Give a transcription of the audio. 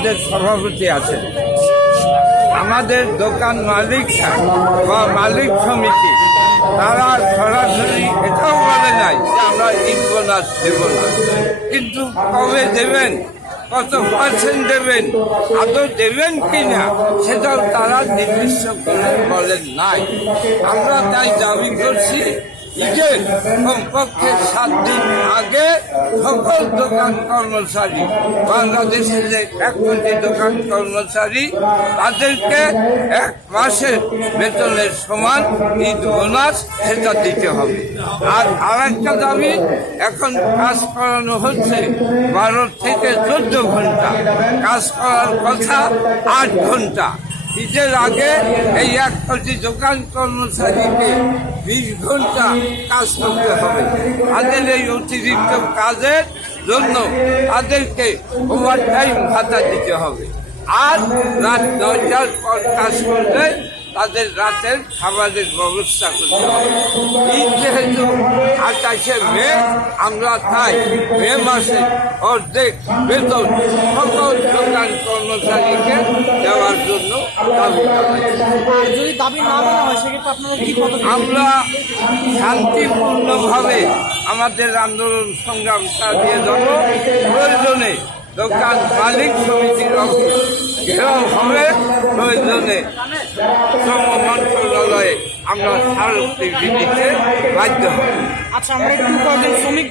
আমাদের সভাপতি আছেন, আমাদের দোকান মালিক বা মালিক সমিতি তারা সরাসরি এটাও বলে নাই যে আমরা ঈদ বোনাস দেব না, কিন্তু কবে দেবেন, কত পার্সেন্ট দেবেন, আদৌ দেবেন কিনা সেটাও তারা নির্দিষ্ট করে বলেন নাই। আমরা তাই দাবি করছি ঈদের কমপক্ষে 7 দিন আগে সকল দোকান কর্মচারী, বাংলাদেশের যে 1 কোটি দোকান কর্মচারী, তাদেরকে 1 মাসের বেতনের সমান ঈদ বোনাস সেটা দিতে হবে। আর আরেকটা দাবি, এখন কাজ করানো হচ্ছে 12 থেকে 14 ঘন্টা, কাজ করার কথা 8 ঘন্টা। ঈদের আগে এই 1 কোটি দোকান কর্মচারীকে 20 ঘন্টা কাজ করতে হবে। তাদের এই অতিরিক্ত কাজের জন্য তাদেরকে ওভারটাইম ভাতা দিতে হবে। আর রাত 9টার পর কাজ করলে তাদের রাতের খাবারের ব্যবস্থা করতে হবে। ঈদ যেহেতু 28শে মে, আমরা তাই মে মাসে অর্ধেক বেতন সকল দোকান কর্মচারীকে দেওয়ার জন্য দাবি জানাচ্ছি। যদি দাবি না মানা হয় সেক্ষেত্রে আপনারা কি পদক্ষেপ? আমরা শান্তিপূর্ণভাবে আমাদের আন্দোলন সংগ্রাম চালিয়ে যাব। প্রয়োজনে দোকান মালিক সমিতির অফিস ঘেরাও হবে, প্রয়োজনে শ্রম মন্ত্রণালয়ে আমরা স্মারকলিপি দিতে বাধ্য হব। আচ্ছা, আমরা একটু কয়েকজন শ্রমিক